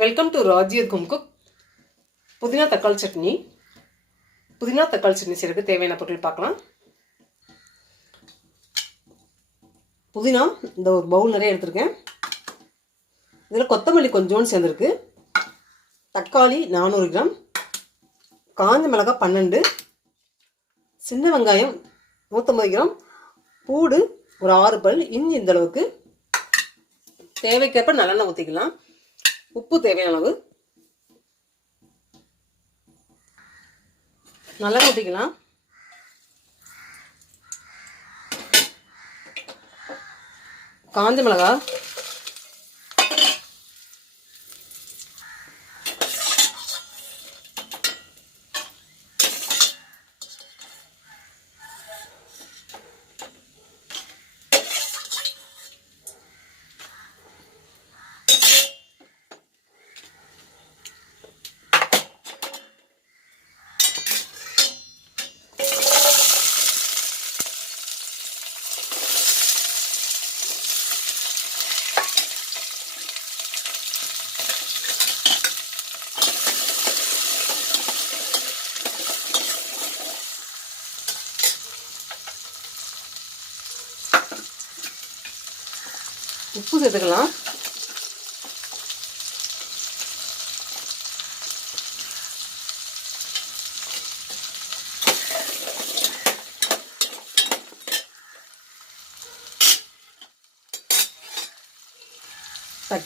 Welcome to Rajyath home cook. புதினா தக்காளி சட்னி. புதினா தக்காளி சட்னி செய்யறதுக்கு தேவையான பொருட்கள் பார்க்கலாம். புதினா இந்த ஒரு பவுல் நிறைய எடுத்திருக்கேன். இதில் கொத்தமல்லி கொஞ்சோன்னு சேர்ந்துருக்கு. தக்காளி 400 கிராம், காஞ்ச மிளகாய் 12, சின்ன வெங்காயம் 150 கிராம், பூடு ஒரு 6 பல், இஞ்சி இந்த அளவுக்கு. தேவைக்கேற்ப நல்லெண்ணெய் ஊற்றிக்கலாம். உப்பு தேவையான அளவு. நல்லெண்ணெய் ஊற்றிக்கலாம். காஞ்ச மிளகாய், உப்பு சேர்த்துக்கலாம்.